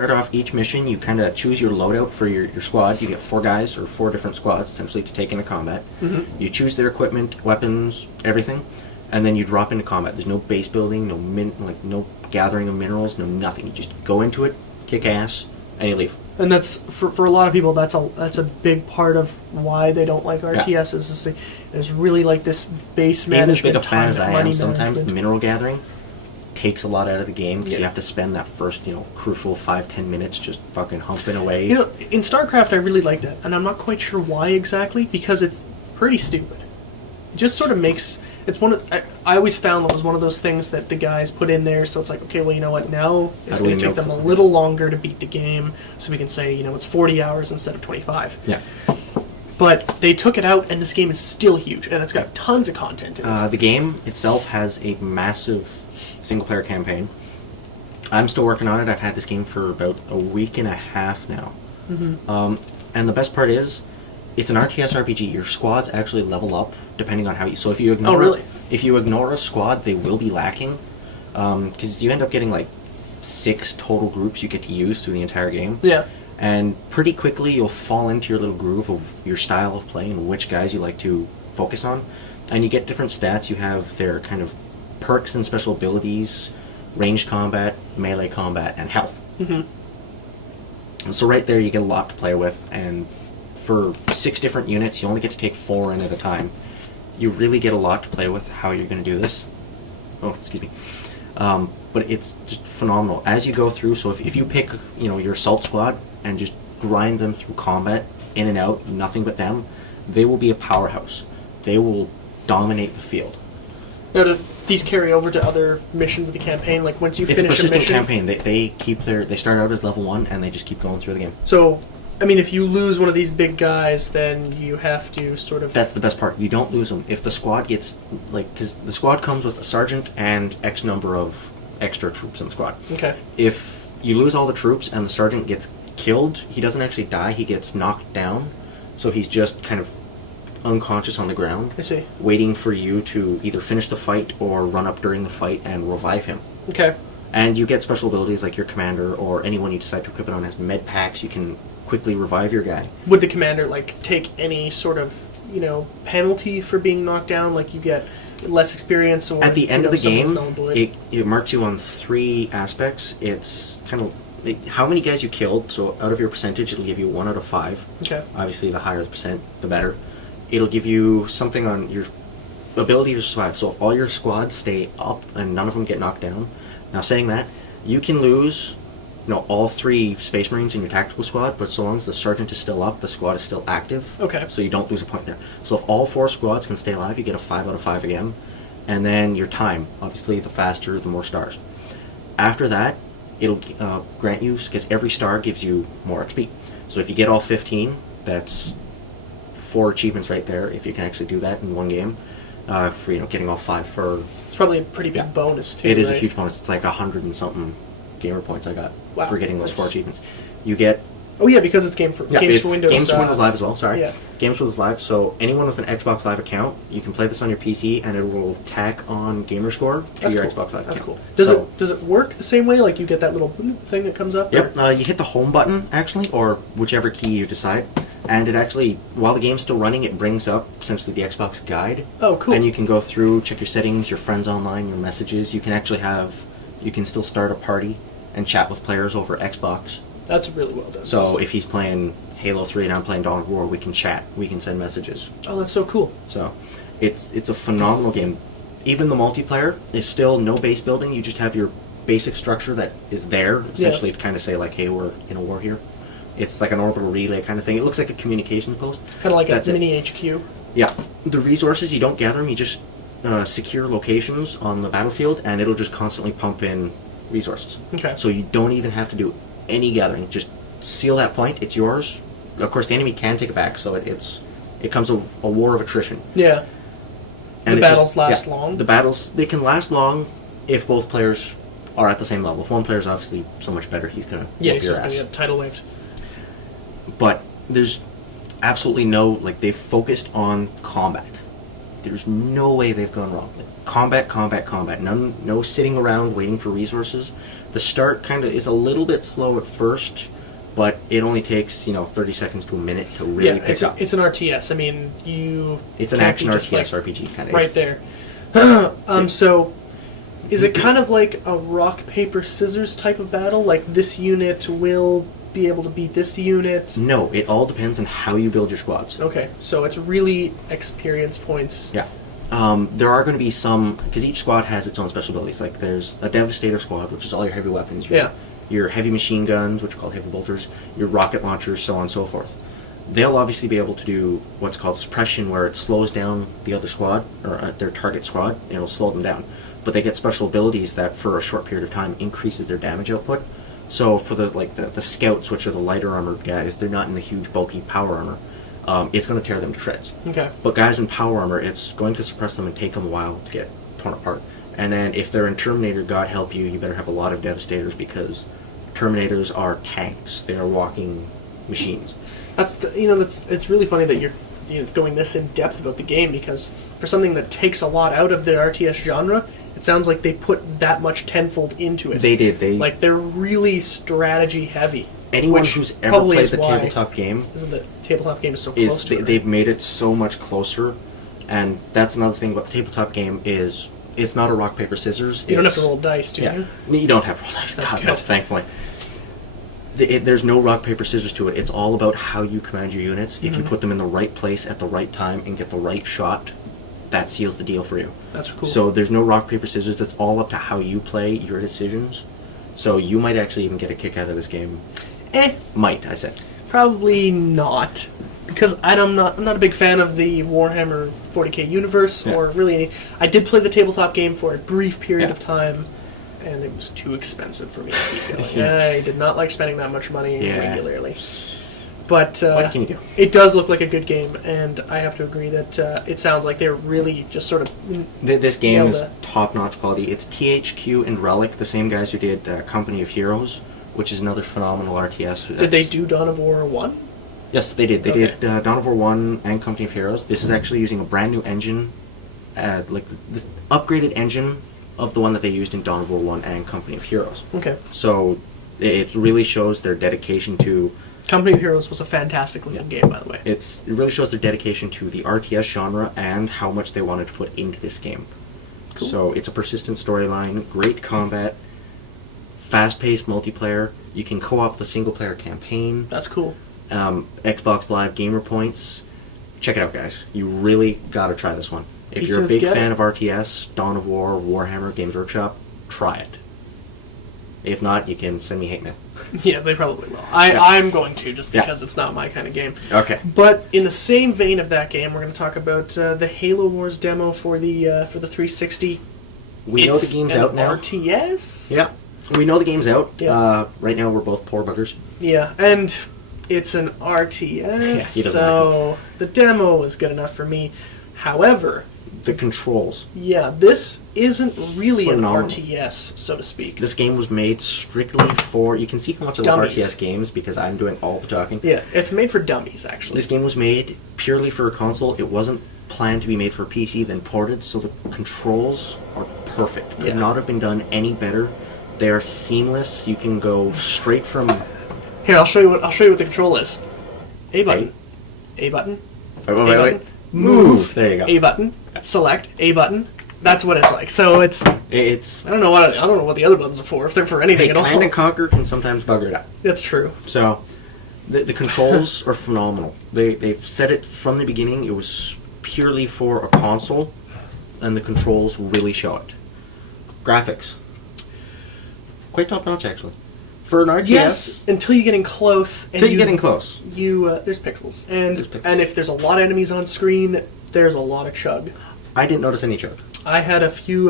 Start off each mission, you kind of choose your loadout for your squad. You get 4 guys or 4 different squads essentially to take into combat. You choose their equipment, weapons, everything, and then you drop into combat. There's no base building, no gathering of minerals, no nothing. You just go into it, kick ass, and you leave. And that's for a lot of people. That's a big part of why they don't like RTSs. Is there's really like this base management. Even as big a fan as I am, sometimes management. the mineral gathering takes a lot out of the game because you have to spend that first, crucial 5-10 minutes just fucking humping away. In StarCraft, I really like that, and I'm not quite sure why exactly, because it's pretty stupid. It just sort of makes... It's one of... I always found that was one of those things that the guys put in there, so it's like, okay, well, you know what, now it's going to take them a little longer to beat the game, so we can say, it's 40 hours instead of 25. Yeah. But they took it out, and this game is still huge, and it's got tons of content in it. The game itself has a massive single-player campaign. I'm still working on it. I've had this game for about a week and a half now. And the best part is, it's an RTS RPG. Your squads actually level up depending on how you... So if you ignore... If you ignore a squad, they will be lacking. Because you end up getting like 6 total groups you get to use through the entire game. Yeah. And pretty quickly you'll fall into your little groove of your style of play and which guys you like to focus on. And you get different stats. You have their kind of perks and special abilities, ranged combat, melee combat, and health. So right there you get a lot to play with, and for 6 different units, you only get to take 4 in at a time. You really get a lot to play with how you're going to do this. Oh, excuse me. But it's just phenomenal. As you go through, so if you pick, your assault squad and just grind them through combat, in and out, nothing but them, they will be a powerhouse. They will dominate the field. Now, do these carry over to other missions of the campaign? Like, once you finish a mission... It's a persistent campaign. They start out as level 1, and they just keep going through the game. So, I mean, if you lose one of these big guys, then you have to sort of... That's the best part. You don't lose them. If the squad gets... because the squad comes with a sergeant and X number of extra troops in the squad. Okay. If you lose all the troops and the sergeant gets killed, he doesn't actually die, he gets knocked down. So he's just kind of unconscious on the ground. I see. Waiting for you to either finish the fight or run up during the fight and revive him. Okay. And you get special abilities like your commander or anyone you decide to equip it on has med packs. You can quickly revive your guy. Would the commander, take any sort of, penalty for being knocked down? Like, you get less experience or... At the end of the game, it marks you on 3 aspects. It's kind of... how many guys you killed, so out of your percentage, it'll give you 1 out of 5. Okay. Obviously, the higher the percent, the better. It'll give you something on your ability to survive. So if all your squads stay up and none of them get knocked down... Now, saying that, you can lose, all 3 Space Marines in your tactical squad, but so long as the sergeant is still up, the squad is still active. Okay. So you don't lose a point there. So if all 4 squads can stay alive, you get a 5 out of 5 again. And then your time. Obviously, the faster, the more stars. After that, it'll grant you, because every star gives you more XP. So if you get all 15, that's 4 achievements right there, if you can actually do that in one game. For getting all 5 for... It's probably a pretty big bonus, too, It is a huge bonus. It's like 100 and something gamer points I got for getting those 4 achievements. You get... Oh, yeah, because it's Games for Windows. Games for Windows Live as well, sorry. Yeah. Games for Windows Live, so anyone with an Xbox Live account, you can play this on your PC, and it will tack on Gamerscore to your Xbox Live account. That's cool. Does it work the same way? Like, you get that little thing that comes up? Yep, you hit the home button, actually, or whichever key you decide. And it actually, while the game's still running, it brings up essentially the Xbox guide. Oh, cool. And you can go through, check your settings, your friends online, your messages. You can actually you can still start a party and chat with players over Xbox. That's really well done. So if he's playing Halo 3 and I'm playing Dawn of War, we can chat. We can send messages. Oh, that's so cool. So it's a phenomenal game. Even the multiplayer is still no base building. You just have your basic structure that is there, essentially to kind of say, like, hey, we're in a war here. It's like an orbital relay kind of thing. It looks like a communications post. Kind of like a mini HQ. Yeah. The resources, you don't gather them. You just secure locations on the battlefield, and it'll just constantly pump in resources. Okay. So you don't even have to do any gathering. Just seal that point. It's yours. Of course, the enemy can take it back, so it comes a war of attrition. Yeah. And the battles last long? The battles, they can last long if both players are at the same level. If one player's obviously so much better, he's going to he's just going to get tidal waved. But there's absolutely no, they've focused on combat. There's no way they've gone wrong. Combat. No sitting around waiting for resources. The start kind of is a little bit slow at first, but it only takes 30 seconds to a minute to really pick up. It's an RTS. I mean, It's an action RTS RPG kind of. Right there. So, is it kind of like a rock paper scissors type of battle? Like this unit will be able to beat this unit? No, it all depends on how you build your squads. Okay, so it's really experience points. Yeah. There are going to be some, because each squad has its own special abilities. Like there's a Devastator squad, which is all your heavy weapons. Your heavy machine guns, which are called heavy bolters, your rocket launchers, so on and so forth. They'll obviously be able to do what's called suppression, where it slows down the other squad, or their target squad, and it'll slow them down. But they get special abilities that, for a short period of time, increases their damage output. So for the scouts, which are the lighter armored guys, they're not in the huge bulky power armor. It's going to tear them to shreds. Okay. But guys in power armor, it's going to suppress them and take them a while to get torn apart. And then if they're in Terminator, God help you, you better have a lot of Devastators, because Terminators are tanks. They are walking machines. It's really funny that you're going this in depth about the game, because for something that takes a lot out of the RTS genre, it sounds like they put that much tenfold into it. They did. They're really strategy heavy. Anyone who's ever played the tabletop game, the tabletop game is so close to it. They've made it so much closer, and that's another thing about the tabletop game is it's not a rock paper scissors. You don't have to roll dice, do you? You don't have to roll dice. That's good. No, thankfully. There's no rock paper scissors to it. It's all about how you command your units. If you put them in the right place at the right time and get the right shot, that seals the deal for you. That's cool. So there's no rock paper scissors. It's all up to how you play, your decisions. So you might actually even get a kick out of this game. Might, I said. Probably not, because I'm not a big fan of the Warhammer 40k universe, or really any. I did play the tabletop game for a brief period of time, and it was too expensive for me to keep going. I did not like spending that much money regularly. But what can you do? It does look like a good game, and I have to agree that it sounds like they're really just sort of... This game is top-notch quality. It's THQ and Relic, the same guys who did Company of Heroes, which is another phenomenal RTS. Did they do Dawn of War 1? Yes, they did. They did Dawn of War 1 and Company of Heroes. This is actually using a brand new engine, like the upgraded engine of the one that they used in Dawn of War 1 and Company of Heroes. Okay. So it really shows their dedication to... Company of Heroes was a fantastic looking game, by the way. It really shows their dedication to the RTS genre and how much they wanted to put into this game. Cool. So it's a persistent storyline, great combat, fast-paced multiplayer. You can co-op the single-player campaign. That's cool. Xbox Live Gamer Points. Check it out, guys. You really gotta try this one. If you're a big fan of RTS, Dawn of War, Warhammer, Games Workshop, try it. If not, you can send me hate mail. Yeah, they probably will. I'm going to, just because it's not my kind of game. Okay. But in the same vein of that game, we're going to talk about the Halo Wars demo for the 360. We know the game's out now. RTS? Yeah. We know the game's out. Yeah. Right now, we're both poor buggers. Yeah, and it's an RTS, so the demo was good enough for me. However... The controls. Yeah, this isn't really phenomenal. An RTS, so to speak. This game was made strictly for... You can see how much I love RTS games because I'm doing all the talking. Yeah, it's made for dummies, actually. This game was made purely for a console. It wasn't planned to be made for PC, then ported, so the controls are perfect. Could not have been done any better. They are seamless. You can go straight from... Here, I'll show you what the control is. A button. A button. Wait. Move. There you go. A button. Select. A button. That's what it's like. So it's. I don't know what the other buttons are for. If they're for anything at all. Command and Conquer can sometimes bugger it up. That's true. So, the controls are phenomenal. They've said it from the beginning. It was purely for a console, and the controls really show it. Graphics. Quite top notch, actually. For an RTS, yes, until you get in close. Until you get in close. There's pixels. And if there's a lot of enemies on screen, there's a lot of chug. I didn't notice any chug. I had a few...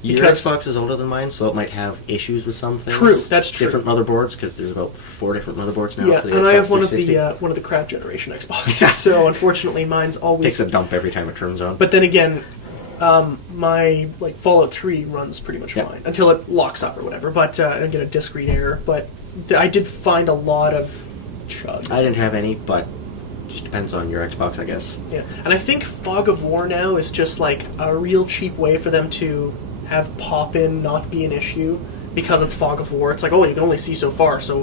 Your Xbox is older than mine, so it might have issues with some things. True, that's true. Different motherboards, because there's about 4 different motherboards now. Yeah, for the and Xbox I have one of the crap generation Xboxes, so unfortunately mine's always... Takes a dump every time it turns on. But then again... my Fallout 3 runs pretty much fine until it locks up or whatever. But I get a disk read error. But I did find a lot of chug. I didn't have any, but it just depends on your Xbox, I guess. Yeah, and I think Fog of War now is just like a real cheap way for them to have pop-in not be an issue, because it's fog of war. It's like, oh, you can only see so far, so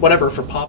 whatever for pop.